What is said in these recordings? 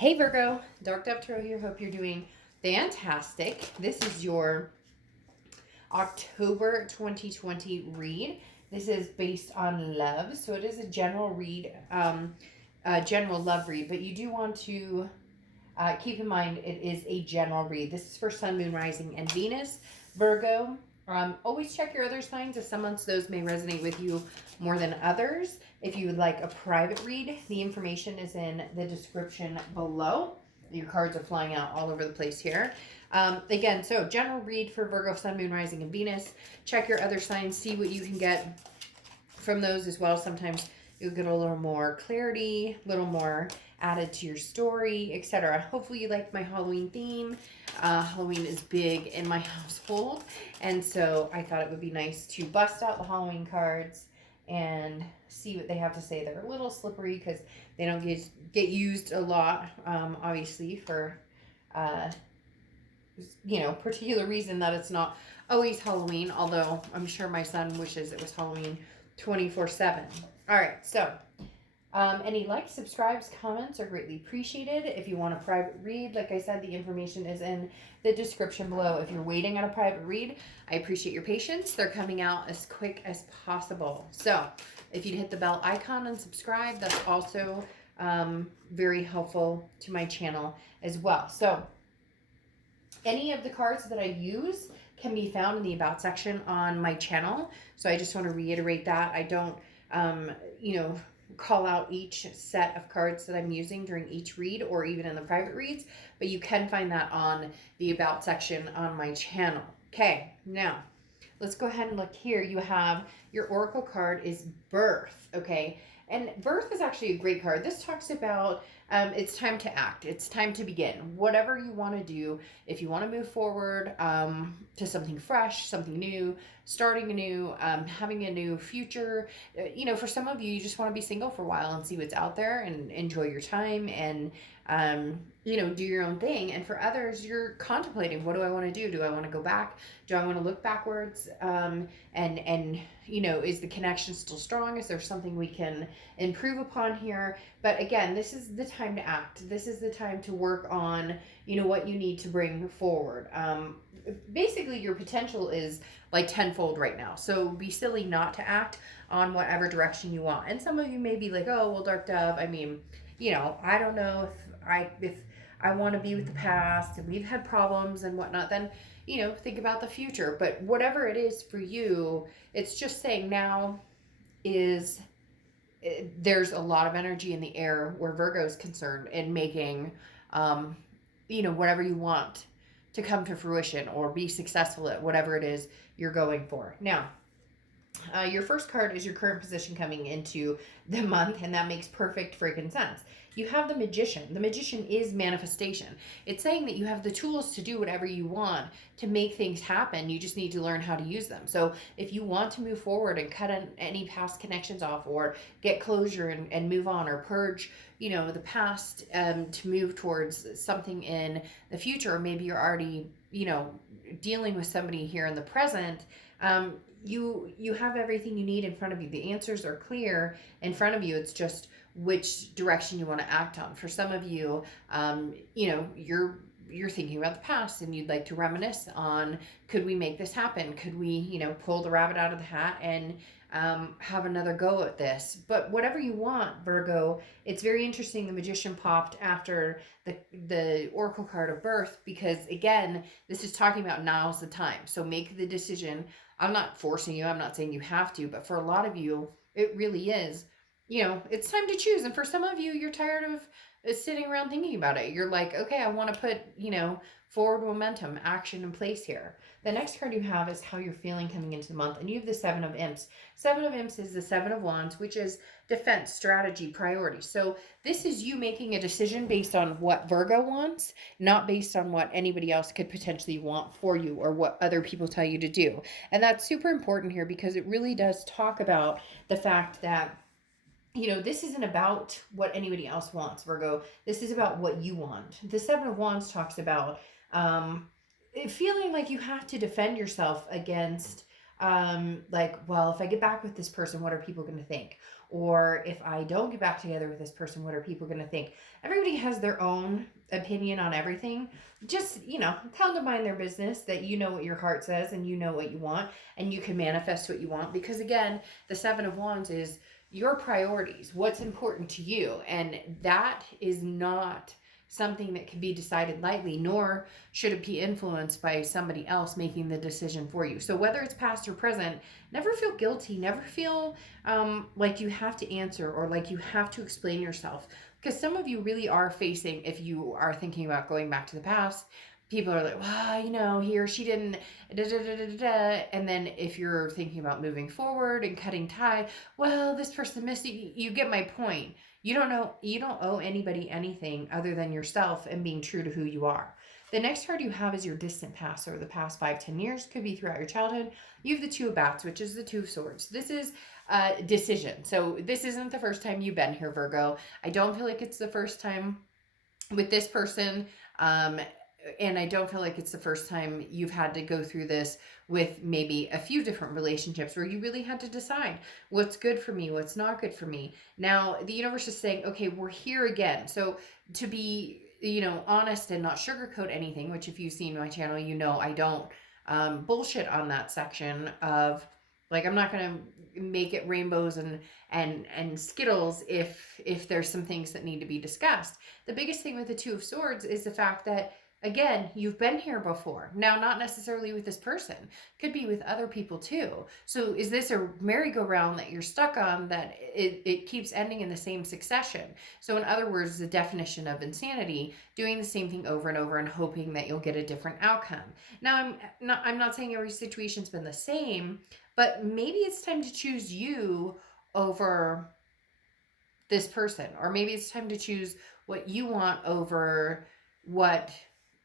Hey Virgo, Dark Dove Tarot here. Hope you're doing fantastic. This is your October 2020 read. This is based on love, so it is a general read, a general love read, but you do want to keep in mind it is a general read. This is for Sun, Moon, Rising, and Venus. Virgo, always check your other signs, as some months those may resonate with you more than others. If you would like a private read, the information is in the description below. Your cards are flying out all over the place here. Again, so general read for Virgo, Sun, Moon, Rising, and Venus. Check your other signs, see what you can get from those as well. Sometimes you'll get a little more clarity, a little more added to your story, etc. Hopefully you like my Halloween theme. Halloween is big in my household, and so I thought it would be nice to bust out the Halloween cards and see what they have to say. They're a little slippery because they don't get used a lot, obviously, for particular reason that it's not always Halloween, although I'm sure my son wishes it was Halloween 24/7. All right, so any likes, subscribes, comments are greatly appreciated. If you want a private read, like I said, the information is in the description below. If you're waiting on a private read, I appreciate your patience. They're coming out as quick as possible. So if you'd hit the bell icon and subscribe, that's also very helpful to my channel as well. So any of the cards that I use can be found in the About section on my channel. So I just want to reiterate that. I don't, call out each set of cards that I'm using during each read or even in the private reads, but you can find that on the About section on my channel. Okay, now let's go ahead and look here. You have your Oracle card is Birth, okay? And Birth is actually a great card. This talks about it's time to act. It's time to begin. Whatever you want to do, if you want to move forward to something fresh, something new, starting anew, having a new future. For some of you, you just want to be single for a while and see what's out there and enjoy your time and, do your own thing. And for others, you're contemplating, what do I want to do? Do I want to go back? Do I want to look backwards? Is the connection still strong? Is there something we can improve upon here? But again, this is the time to act. This is the time to work on, what you need to bring forward. Basically, your potential is like tenfold right now. So be silly not to act on whatever direction you want. And some of you may be like, oh, well, Dark Dove, I mean, I don't know if I want to be with the past and we've had problems and whatnot, then, think about the future. But whatever it is for you, it's just saying now is there's a lot of energy in the air where Virgo is concerned in making, whatever you want to come to fruition or be successful at whatever it is you're going for. Now, your first card is your current position coming into the month, and that makes perfect freaking sense. You have the Magician. The Magician is manifestation. It's saying that you have the tools to do whatever you want to make things happen. You just need to learn how to use them. So if you want to move forward and cut any past connections off or get closure and move on or purge, the past to move towards something in the future, or maybe you're already, dealing with somebody here in the present, you have everything you need in front of you. The answers are clear in front of you. It's just which direction you want to act on. For some of you, you're thinking about the past and you'd like to reminisce on, could we make this happen? Could we, pull the rabbit out of the hat and have another go at this? But whatever you want, Virgo, it's very interesting. The Magician popped after the Oracle card of Birth, because again, this is talking about now's the time. So make the decision. I'm not forcing you. I'm not saying you have to, but for a lot of you, it really is, it's time to choose. And for some of you, you're tired of sitting around thinking about it. You're like, okay, I want to put, forward momentum, action in place here. The next card you have is how you're feeling coming into the month. And you have the Seven of Imps. Seven of Imps is the Seven of Wands, which is defense, strategy, priority. So this is you making a decision based on what Virgo wants, not based on what anybody else could potentially want for you or what other people tell you to do. And that's super important here, because it really does talk about the fact that this isn't about what anybody else wants, Virgo. This is about what you want. The Seven of Wands talks about feeling like you have to defend yourself against like, well, if I get back with this person, what are people going to think? Or if I don't get back together with this person, what are people going to think? Everybody has their own opinion on everything. Just, tell them to mind their business, that you know what your heart says and you know what you want, and you can manifest what you want. Because again, the Seven of Wands is your priorities, what's important to you. And that is not something that can be decided lightly, nor should it be influenced by somebody else making the decision for you. So whether it's past or present, never feel guilty, never feel like you have to answer or like you have to explain yourself. Because some of you really are facing, if you are thinking about going back to the past, people are like, well, he or she didn't, da, da, da, da, da. And then if you're thinking about moving forward and cutting tie, well, this person missed you. You get my point. You don't owe anybody anything other than yourself and being true to who you are. The next card you have is your distant past, or the past 5-10 years, could be throughout your childhood. You have the Two of Bats, which is the Two of Swords. This is a decision. So this isn't the first time you've been here, Virgo. I don't feel like it's the first time with this person. And I don't feel like it's the first time you've had to go through this with maybe a few different relationships where you really had to decide what's good for me, what's not good for me. Now, the universe is saying, okay, we're here again. So to be, honest and not sugarcoat anything, which if you've seen my channel, I don't bullshit on that section of, like, I'm not going to make it rainbows and Skittles if there's some things that need to be discussed. The biggest thing with the Two of Swords is the fact that, again, you've been here before. Now, not necessarily with this person. Could be with other people too. So is this a merry-go-round that you're stuck on that it keeps ending in the same succession? So in other words, the definition of insanity, doing the same thing over and over and hoping that you'll get a different outcome. Now, I'm not saying every situation's been the same, but maybe it's time to choose you over this person. Or maybe it's time to choose what you want over what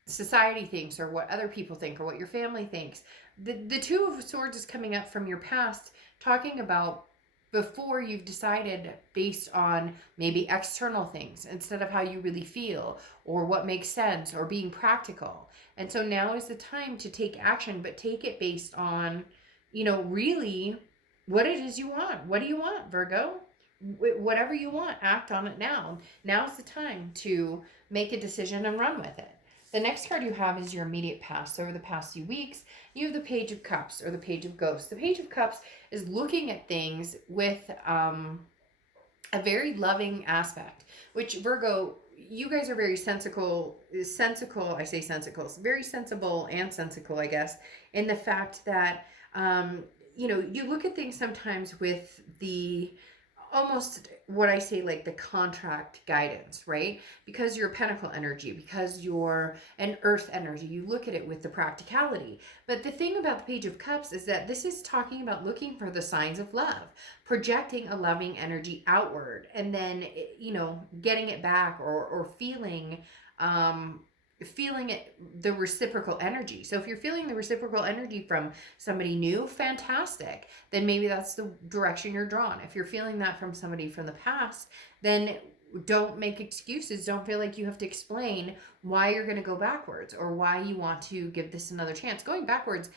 society thinks or what other people think or what your family thinks. The Two of Swords is coming up from your past, talking about before you've decided based on maybe external things instead of how you really feel or what makes sense or being practical. And so now is the time to take action, but take it based on, really what it is you want. What do you want, Virgo? Whatever you want, act on it now. Now's the time to make a decision and run with it. The next card you have is your immediate past. So over the past few weeks, you have the Page of Cups or the Page of Ghosts. The Page of Cups is looking at things with a very loving aspect, which, Virgo, you guys are very sensical, I say sensicles, very sensible and sensical, I guess, in the fact that, you look at things sometimes with the almost what I say, like the contract guidance, right? Because you're a pentacle energy, because you're an earth energy, you look at it with the practicality. But the thing about the Page of Cups is that this is talking about looking for the signs of love, projecting a loving energy outward, and then, getting it back or feeling it, the reciprocal energy. So if you're feeling the reciprocal energy from somebody new, fantastic. Then maybe that's the direction you're drawn. If you're feeling that from somebody from the past, then don't make excuses. Don't feel like you have to explain why you're going to go backwards or why you want to give this another chance. Going backwards,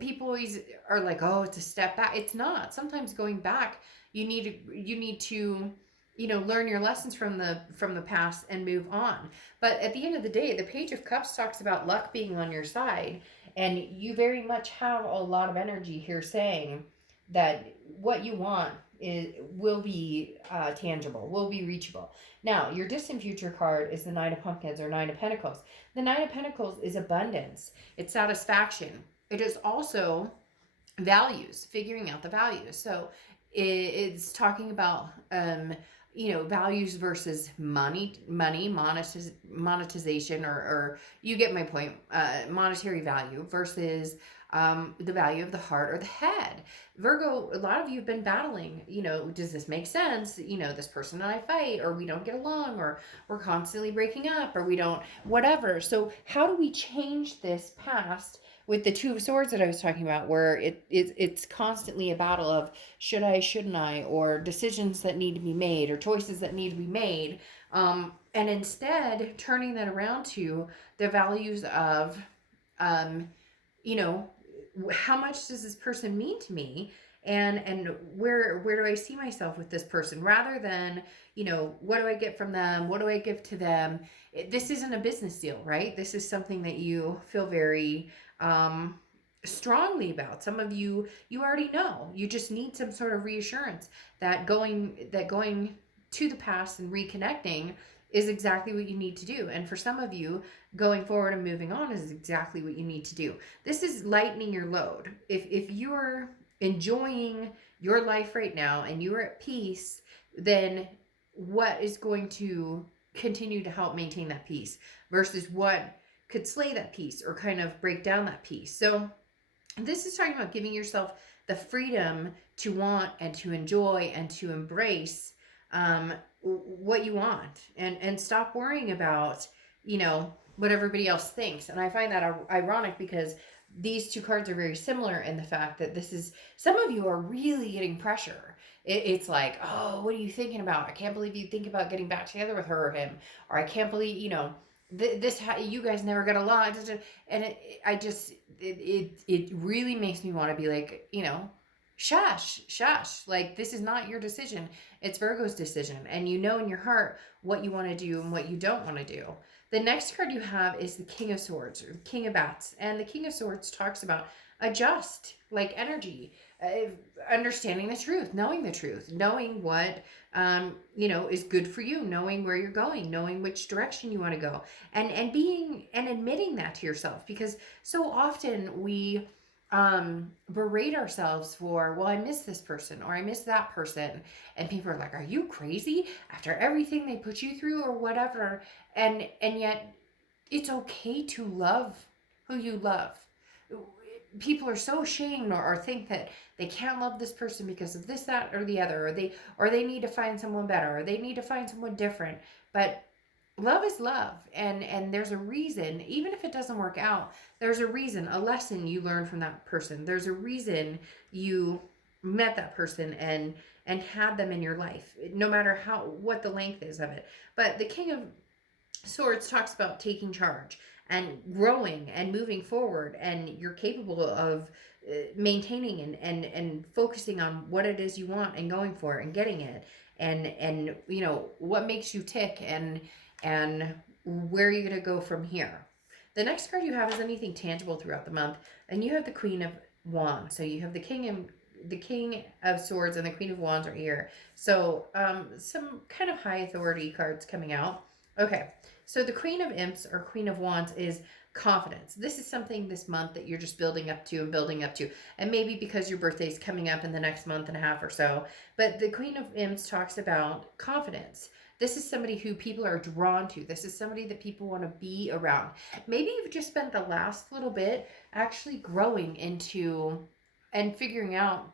people always are like, oh, it's a step back. It's not. Sometimes going back, you need to learn your lessons from the past and move on. But at the end of the day, the Page of Cups talks about luck being on your side, and you very much have a lot of energy here saying that what you want will be tangible, will be reachable. Now, your distant future card is the Nine of Pumpkins or Nine of Pentacles. The Nine of Pentacles is abundance. It's satisfaction. It is also values, figuring out the values. So it's talking about values versus monetization, or you get my point, monetary value versus the value of the heart or the head. Virgo, a lot of you have been battling, does this make sense? This person and I fight, or we don't get along, or we're constantly breaking up, or we don't, whatever. So how do we change this past with the Two of Swords that I was talking about, where it's constantly a battle of should I, shouldn't I, or decisions that need to be made, or choices that need to be made, and instead turning that around to the values of, how much does this person mean to me, and where do I see myself with this person, rather than, what do I get from them, what do I give to them. This isn't a business deal, right? This is something that you feel very strongly about. Some of you already know, you just need some sort of reassurance that going to the past and reconnecting is exactly what you need to do. And for some of you, going forward and moving on is exactly what you need to do. This is lightening your load. If you're enjoying your life right now and you're at peace, then what is going to continue to help maintain that peace versus what could slay that peace or kind of break down that peace. So this is talking about giving yourself the freedom to want and to enjoy and to embrace what you want, and stop worrying about, what everybody else thinks. And I find that ironic, because these two cards are very similar in the fact that some of you are really getting pressure. It's like, oh, what are you thinking about? I can't believe you think about getting back together with her or him. Or I can't believe, you guys never got along. And it really makes me want to be like, shush, like, this is not your decision. It's Virgo's decision. And you know in your heart what you want to do and what you don't want to do. The next card you have is the King of Swords, or King of Bats. And the King of Swords talks about adjust, like energy, understanding the truth, knowing what, is good for you, knowing where you're going, knowing which direction you want to go, and admitting that to yourself. Because so often we berate ourselves for, well, I miss this person or I miss that person, and people are like, are you crazy after everything they put you through or whatever. And yet it's okay to love who you love. People are so ashamed or think that they can't love this person because of this, that, or the other, or they need to find someone better, or they need to find someone different. But love is love, and there's a reason. Even if it doesn't work out, there's a reason, a lesson you learn from that person. There's a reason you met that person and had them in your life, no matter what the length is of it. But the King of Swords talks about taking charge and growing and moving forward, and you're capable of maintaining and focusing on what it is you want and going for it and getting it, and what makes you tick, and where you're going to go from here. The next card you have is anything tangible throughout the month, and you have the Queen of Wands. So you have the King of Swords and the Queen of Wands are here. So some kind of high authority cards coming out. Okay, so the Queen of Imps or Queen of Wands is confidence. This is something this month that you're just building up to. And maybe because your birthday is coming up in the next month and a half or so. But the Queen of Imps talks about confidence. This is somebody who people are drawn to. This is somebody that people want to be around. Maybe you've just spent the last little bit actually growing into and figuring out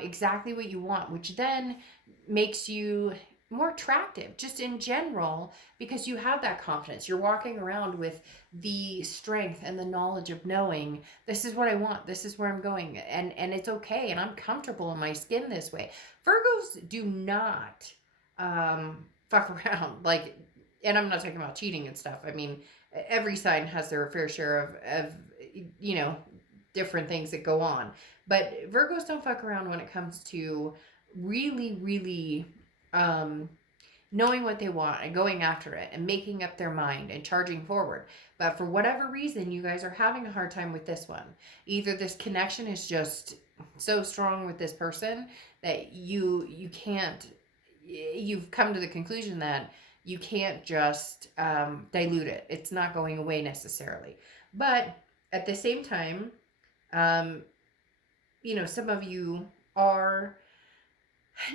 exactly what you want, which then makes you more attractive just in general, because you have that confidence. You're walking around with the strength and the knowledge of knowing, this is what I want, this is where I'm going, and it's okay, and I'm comfortable in my skin this way. Virgos do not fuck around, like, and I'm not talking about cheating and stuff. I mean, every sign has their fair share of different things that go on, but Virgos don't fuck around when it comes to really knowing what they want and going after it and making up their mind and charging forward. But for whatever reason, you guys are having a hard time with this one. Either this connection is just so strong with this person that you can't, you've come to the conclusion that you can't just dilute it. It's not going away necessarily. But at the same time, some of you are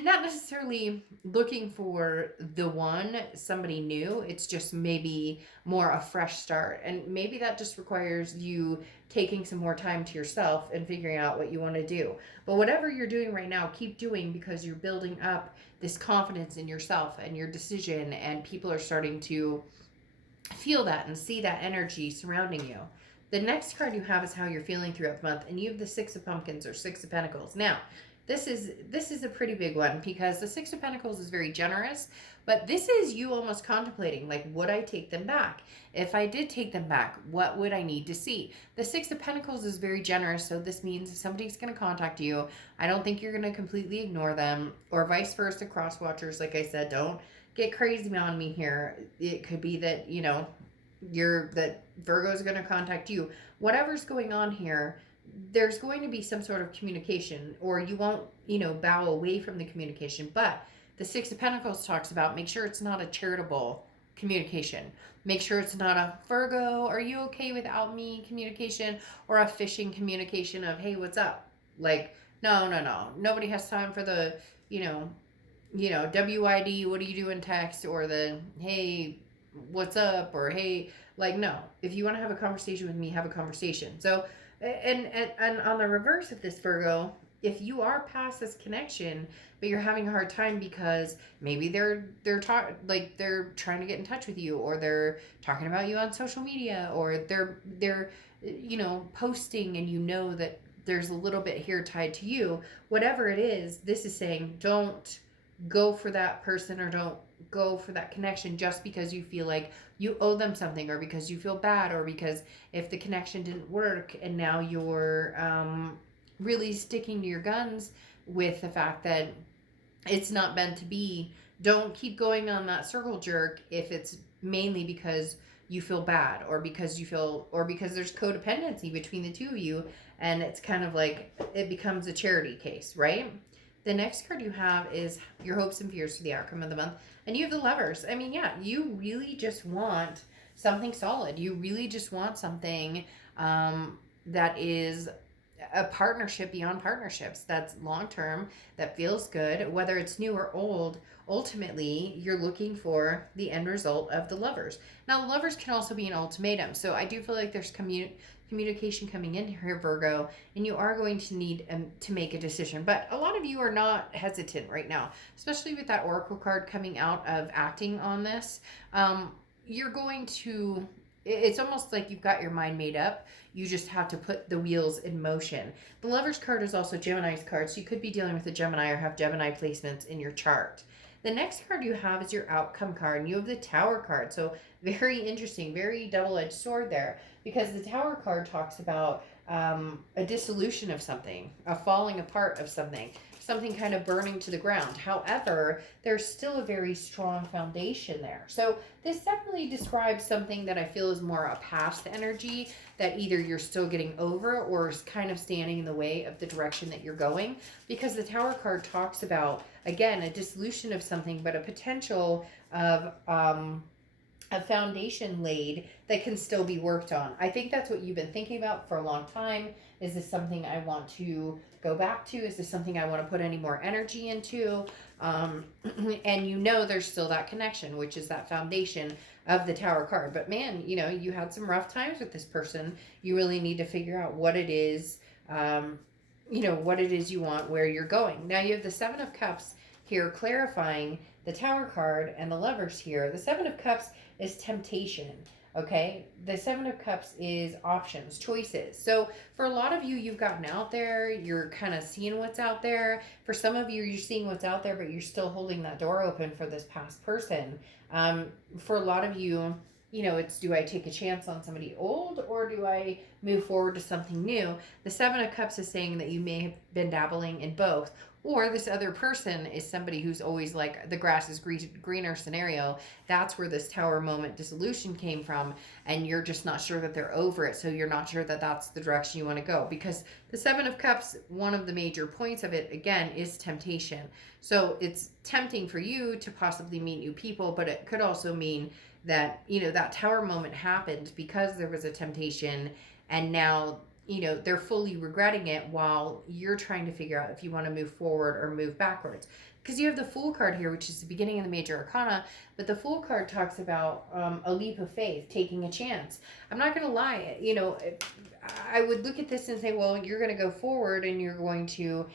not necessarily looking for the one, somebody new. It's just maybe more a fresh start. And maybe that just requires you taking some more time to yourself and figuring out what you want to do. But whatever you're doing right now, keep doing, because you're building up this confidence in yourself and your decision, and people are starting to feel that and see that energy surrounding you. The next card you have is how you're feeling throughout the month, and you have the Six of Pumpkins or Six of Pentacles. Now, this is a pretty big one, because the Six of Pentacles is very generous, but this is you almost contemplating, like, would I take them back? If I did take them back, what would I need to see? The Six of Pentacles is very generous, so this means if somebody's going to contact you, I don't think you're going to completely ignore them, or vice versa. Cross watchers, like I said, don't get crazy on me here. It could be that, that Virgo is going to contact you. Whatever's going on here, there's going to be some sort of communication, or you won't, bow away from the communication. But the Six of Pentacles talks about, make sure it's not a charitable communication. Make sure it's not a Virgo, are you okay without me communication, or a fishing communication of, hey, what's up? Like, no. Nobody has time for the, WID, what do you do in text, or the, hey, what's up, or hey, like, no. If you want to have a conversation with me, have a conversation. So, and on the reverse of this, Virgo, if you are past this connection, but you're having a hard time because maybe they're trying to get in touch with you, or they're talking about you on social media, or they're posting, and that there's a little bit here tied to you. Whatever it is, this is saying, don't go for that person, or don't go for that connection just because you feel like you owe them something, or because you feel bad, or because if the connection didn't work and now you're really sticking to your guns with the fact that it's not meant to be. Don't keep going on that circle jerk if it's mainly because you feel bad, or because there's codependency between the two of you, and it's kind of like it becomes a charity case, right? The next card you have is your hopes and fears for the outcome of the month. And you have the Lovers. I mean, yeah, you really just want something solid. You really just want something that is a partnership beyond partnerships, that's long-term, that feels good, whether it's new or old. Ultimately, you're looking for the end result of the Lovers. Now, the Lovers can also be an ultimatum. So I do feel like there's communication coming in here, Virgo, and you are going to need to make a decision. But a lot of you are not hesitant right now, especially with that Oracle card coming out of acting on this. You're going to, it's almost like you've got your mind made up. You just have to put the wheels in motion. The Lover's card is also Gemini's card, so you could be dealing with a Gemini or have Gemini placements in your chart. The next card you have is your outcome card, and you have the Tower card. So very interesting, very double-edged sword there, because the Tower card talks about a dissolution of something, a falling apart of something kind of burning to the ground. However, there's still a very strong foundation there. So this definitely describes something that I feel is more a past energy, that either you're still getting over, or is kind of standing in the way of the direction that you're going. Because the Tower card talks about, again, a dissolution of something, but a potential of a foundation laid that can still be worked on. I think that's what you've been thinking about for a long time. Is this something I want to go back to? Is this something I want to put any more energy into? And there's still that connection, which is that foundation of the Tower card. But man, you had some rough times with this person. You really need to figure out what it is, what it is you want, where you're going. Now you have the Seven of Cups here clarifying the Tower card, and the Lovers here. The Seven of Cups is temptation. Okay, the Seven of Cups is options, choices. So for a lot of you, you've gotten out there, you're kind of seeing what's out there. For some of you, you're seeing what's out there, but you're still holding that door open for this past person. For a lot of you, it's, do I take a chance on somebody old, or do I move forward to something new? The Seven of Cups is saying that you may have been dabbling in both. Or this other person is somebody who's always like the grass is greener scenario. That's where this Tower moment dissolution came from. And you're just not sure that they're over it. So you're not sure that that's the direction you want to go. Because the Seven of Cups, one of the major points of it, again, is temptation. So it's tempting for you to possibly meet new people. But it could also mean that, that Tower moment happened because there was a temptation. And now they're fully regretting it, while you're trying to figure out if you want to move forward or move backwards. Because you have the Fool card here, which is the beginning of the major arcana, but the Fool card talks about a leap of faith, taking a chance. I'm not going to lie, I would look at this and say, well, you're going to go forward and you're going to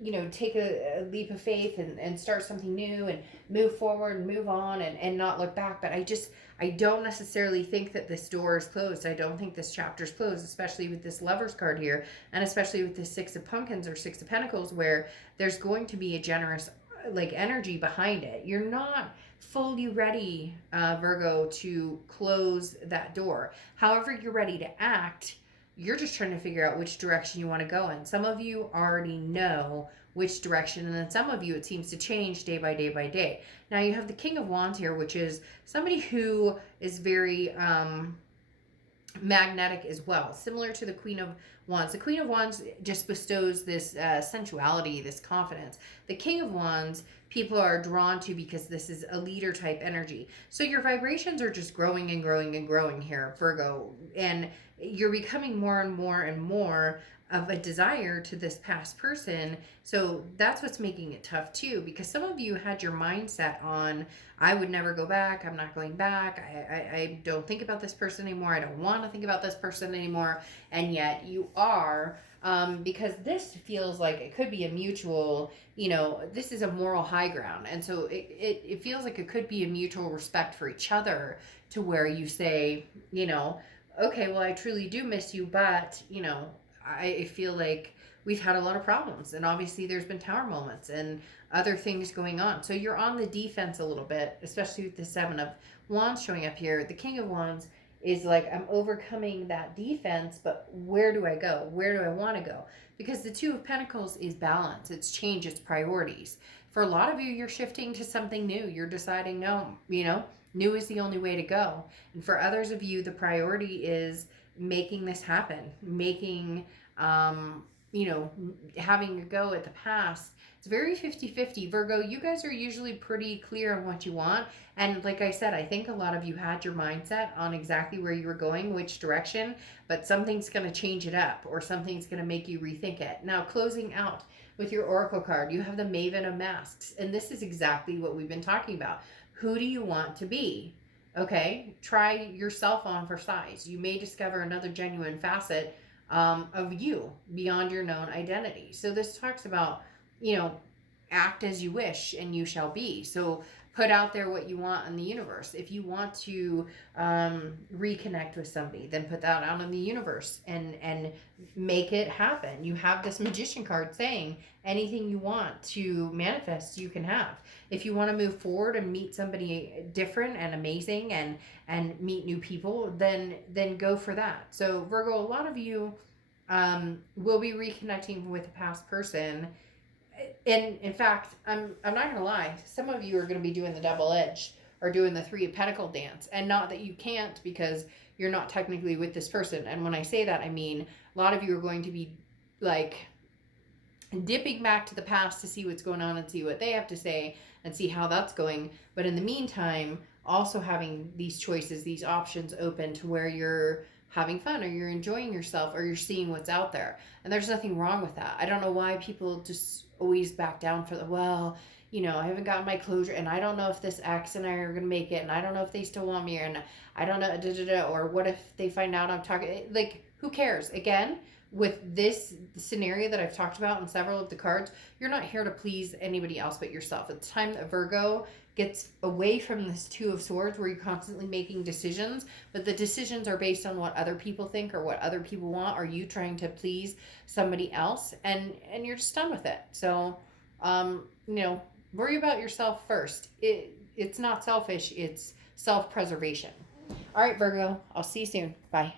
you know, take a leap of faith and start something new and move forward and move on and not look back. But I don't necessarily think that this door is closed. I don't think this chapter is closed, especially with this Lover's card here, and especially with this Six of Pumpkins or Six of Pentacles, where there's going to be a generous like energy behind it. You're not fully ready, Virgo, to close that door. However, you're ready to act. You're just trying to figure out which direction you want to go in. Some of you already know which direction, and then some of you, it seems to change day by day by day. Now you have the King of Wands here, which is somebody who is very magnetic as well, similar to the Queen of Wands. The Queen of Wands just bestows this sensuality, this confidence. The King of Wands, people are drawn to because this is a leader type energy. So your vibrations are just growing and growing and growing here, Virgo, and you're becoming more and more and more of a desire to this past person. So that's what's making it tough too, because some of you had your mindset on, I would never go back, I'm not going back, I don't think about this person anymore, I don't want to think about this person anymore, and yet you are, because this feels like it could be a mutual, you know, this is a moral high ground, and so it feels like it could be a mutual respect for each other, to where you say, you know, okay, well, I truly do miss you, but, you know, I feel like we've had a lot of problems, and obviously there's been tower moments and other things going on. So you're on the defense a little bit, especially with the Seven of Wands showing up here. The King of Wands is like, I'm overcoming that defense, but where do I go? Where do I want to go? Because the Two of Pentacles is balance. It's change, it's priorities. For a lot of you, you're shifting to something new. You're deciding, no, you know, new is the only way to go. And for others of you, the priority is making this happen, making, you know, having a go at the past. It's very 50-50. Virgo, you guys are usually pretty clear on what you want. And like I said, I think a lot of you had your mindset on exactly where you were going, which direction, but something's going to change it up, or something's going to make you rethink it. Now, closing out with your Oracle card, you have the Maven of Masks. And this is exactly what we've been talking about. Who do you want to be? Okay, try yourself on for size. You may discover another genuine facet of you beyond your known identity. So this talks about, you know, act as you wish and you shall be. So put out there what you want in the universe. If you want to reconnect with somebody, then put that out in the universe and make it happen. You have this Magician card saying anything you want to manifest, you can have. If you want to move forward and meet somebody different and amazing and meet new people, then go for that. So Virgo, a lot of you will be reconnecting with a past person. And in fact, I'm not gonna lie, some of you are gonna be doing the double edge or doing the Three of Pentacle dance. And not that you can't, because you're not technically with this person. And when I say that, I mean a lot of you are going to be like dipping back to the past to see what's going on and see what they have to say and see how that's going. But in the meantime, also having these choices, these options open to where you're having fun, or you're enjoying yourself, or you're seeing what's out there. And there's nothing wrong with that. I don't know why people just always back down for the, well, you know, I haven't gotten my closure, and I don't know if this ex and I are going to make it, and I don't know if they still want me, and I don't know, or what if they find out I'm talking, like, who cares? Again, with this scenario that I've talked about in several of the cards, you're not here to please anybody else but yourself. It's time that Virgo gets away from this Two of Swords where you're constantly making decisions, but the decisions are based on what other people think or what other people want, or you trying to please somebody else, and you're just done with it. So, you know, worry about yourself first. It's not selfish, it's self-preservation. All right, Virgo, I'll see you soon. Bye.